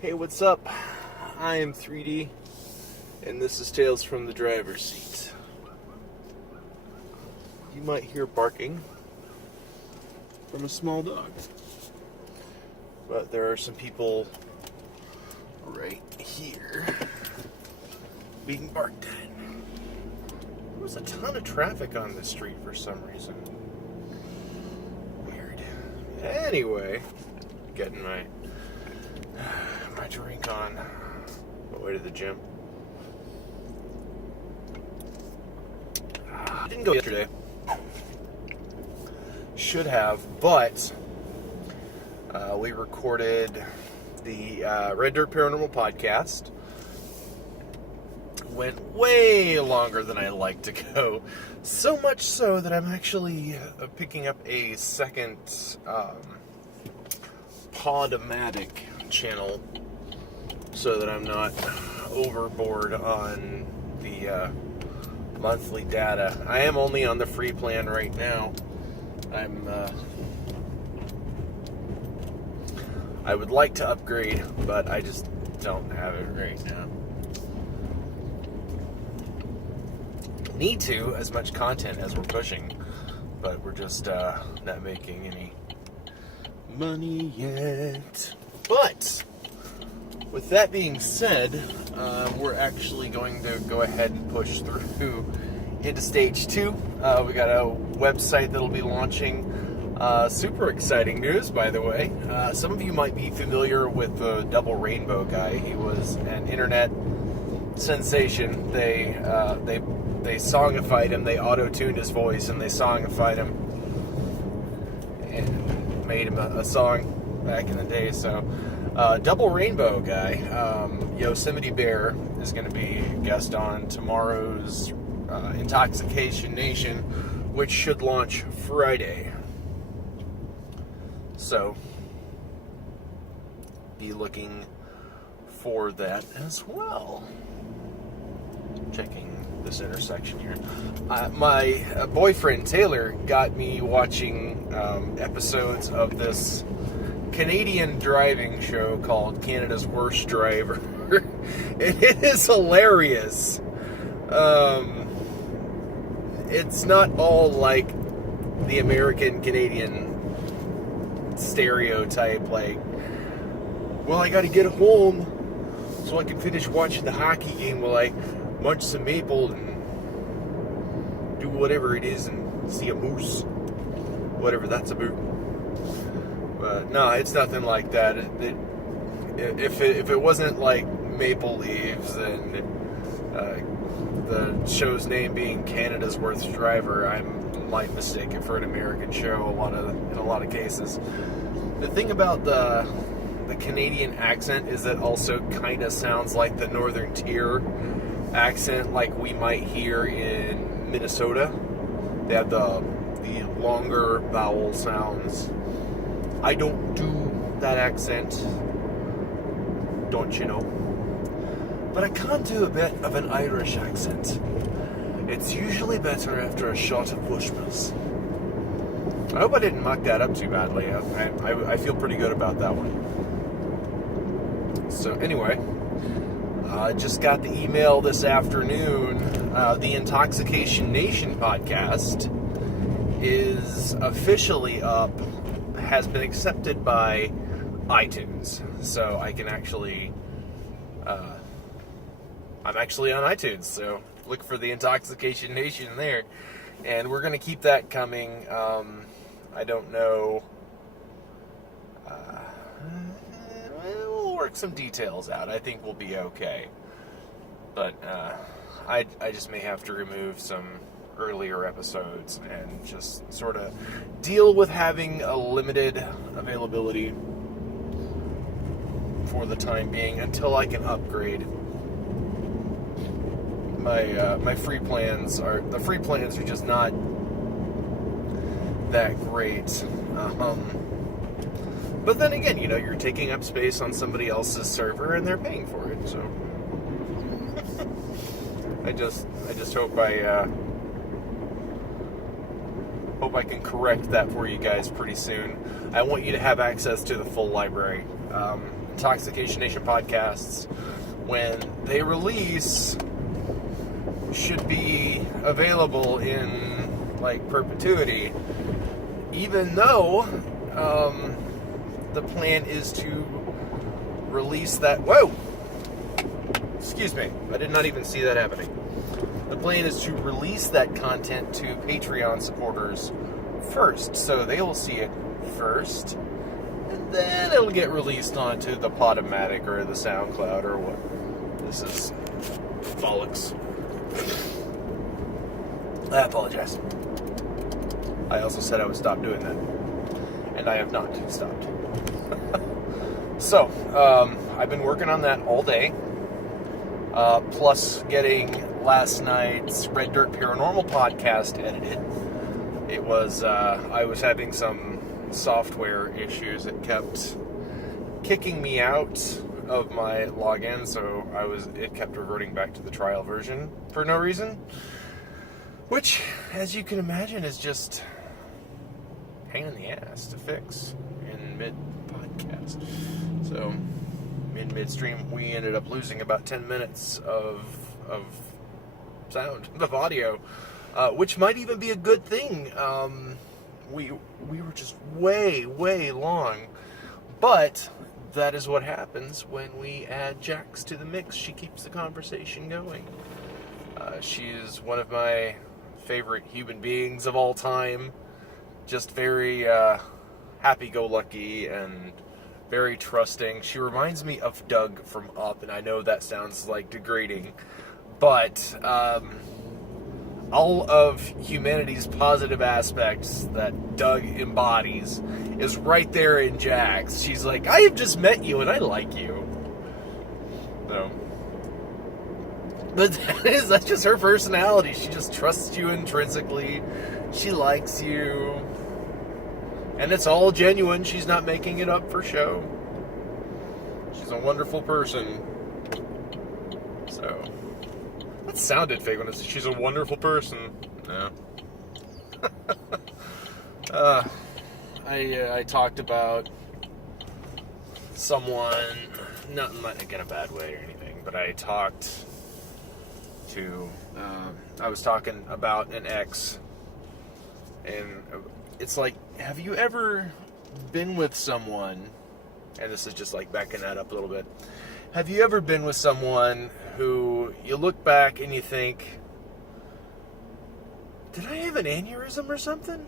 Hey, what's up? I am 3D, and this is Tales from the Driver's Seat. You might hear barking from a small dog, but there are some people right here being barked at. There was a ton of traffic on this street for some reason. Weird. Anyway, getting my drink on my way to the gym. Didn't go yesterday. Should have, but we recorded the Red Dirt Paranormal podcast. Went way longer than I like to go. So much so that I'm actually picking up a second Podomatic channel so that I'm not overboard on the monthly data. I am only on the free plan right now. I would like to upgrade, but I just don't have it right now. Need to, as much content as we're pushing, but we're just not making any money yet. But with that being said, we're actually going to go ahead and push through into stage 2. We got a website that'll be launching. Super exciting news, by the way. Some of you might be familiar with the Double Rainbow guy. He was an internet sensation. They songified him. They auto-tuned his voice and they songified him and made him a song back in the day. So Double Rainbow guy, Yosemite Bear, is going to be a guest on tomorrow's Intoxication Nation, which should launch Friday. So be looking for that as well. Checking this intersection here. My boyfriend Taylor got me watching episodes of this Canadian driving show called Canada's Worst Driver. And it is hilarious. It's not all like the American-Canadian stereotype, like, well, I gotta get home so I can finish watching the hockey game while I munch some maple and do whatever it is and see a moose, whatever that's about. But no, it's nothing like that. If it wasn't like Maple Leaves and the show's name being Canada's Worst Driver, I might mistake it for an American show in a lot of cases. The thing about the Canadian accent is it also kind of sounds like the Northern Tier accent, like we might hear in Minnesota. They have the longer vowel sounds. I don't do that accent, don't you know? But I can do a bit of an Irish accent. It's usually better after a shot of Bushmills. I hope I didn't muck that up too badly. I feel pretty good about that one. So anyway, I just got the email this afternoon. The Intoxication Nation podcast is officially up, has been accepted by iTunes. So I can actually, I'm actually on iTunes, so look for the Intoxication Nation there. And we're going to keep that coming. I don't know. We'll work some details out. I think we'll be okay. But I just may have to remove some earlier episodes and just sort of deal with having a limited availability for the time being until I can upgrade. My free plans are just not that great. But then again, you're taking up space on somebody else's server and they're paying for it, so I just hope I can correct that for you guys pretty soon. I want you to have access to the full library. Intoxication Nation podcasts, when they release, should be available in like perpetuity, even though the plan is to release that. Whoa! Excuse me, I did not even see that happening. The plan is to release that content to Patreon supporters first, so they will see it first, and then it'll get released onto the Podomatic or the SoundCloud or what. This is bollocks. I apologize. I also said I would stop doing that, and I have not stopped. So, I've been working on that all day, plus getting last night's Red Dirt Paranormal podcast edited. It was, I was having some software issues that kept kicking me out of my login, so it kept reverting back to the trial version for no reason, which, as you can imagine, is just pain in the ass to fix in mid-podcast. So, in midstream, we ended up losing about 10 minutes of sound, of audio, which might even be a good thing. We were just way long, but that is what happens when we add Jax to the mix. She keeps the conversation going. She is one of my favorite human beings of all time. Just very happy-go-lucky and very trusting. She reminds me of Doug from Up, and I know that sounds like degrading, but all of humanity's positive aspects that Doug embodies is right there in Jax. She's like, I have just met you and I like you. So, but that's just her personality. She just trusts you intrinsically. She likes you. And it's all genuine. She's not making it up for show. She's a wonderful person. So, that sounded fake when it said she's a wonderful person. No. I talked about someone, not in a bad way or anything, but I was talking about an ex, and it's like, have you ever been with someone, and this is just like backing that up a little bit, have you ever been with someone who you look back and you think, did I have an aneurysm or something?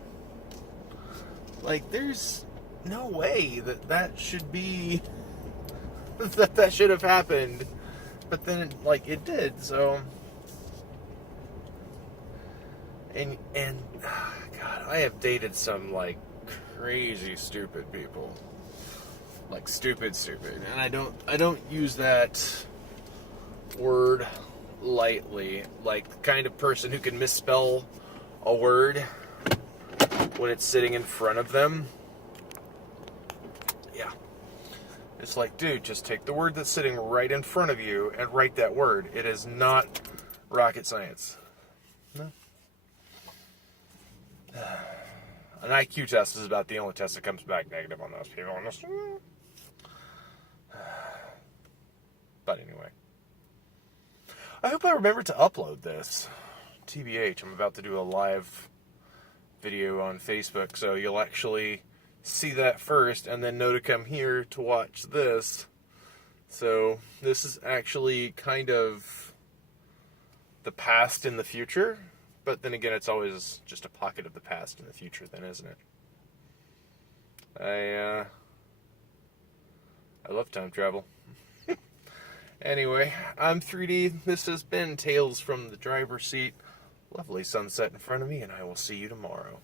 Like, there's no way that should be, that should have happened, but then, like, it did, so, and God, I have dated some, like, crazy stupid people, like, stupid, and I don't use that word lightly, like, the kind of person who can misspell a word when it's sitting in front of them. Yeah. It's like, dude, just take the word that's sitting right in front of you and write that word. It is not rocket science. No. An IQ test is about the only test that comes back negative on those people. But anyway. I hope I remember to upload this. TBH, I'm about to do a live video on Facebook, so you'll actually see that first and then know to come here to watch this. So this is actually kind of the past in the future, but then again, it's always just a pocket of the past in the future then, isn't it? I love time travel. Anyway, I'm 3D. This has been Tales from the Driver's Seat. Lovely sunset in front of me, and I will see you tomorrow.